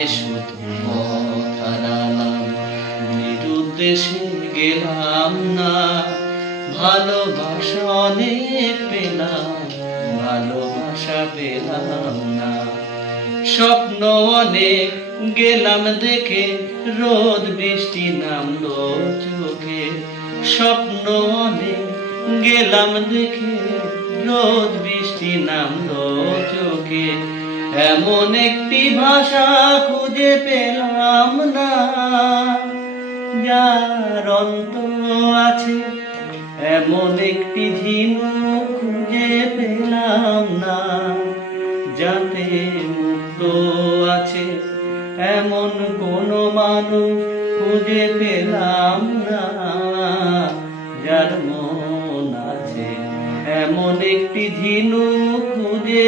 শুধু পথ হারালাম, নিরুদ্দেশে গেলাম না। ভালোবাসা অনেক পেলাম, ভালোবাসা পেলাম না। স্বপ্ন অনেক গেলাম দেখে, রোদ বৃষ্টি নামলো চোখে। স্বপ্ন অনেক গেলাম দেখে, রোদ বৃষ্টি নামলো চোখে। এমন একটি ভাষা খুঁজে পেলাম না, যার অন্ত আছে। এমন একটি ঝিনুক খুঁজে পেলাম না, যাতে মুক্ত আছে। এমন কোন মানুষ খুঁজে পেলাম না, যার মন আছে। এমন একটি ঝিনুক খুঁজে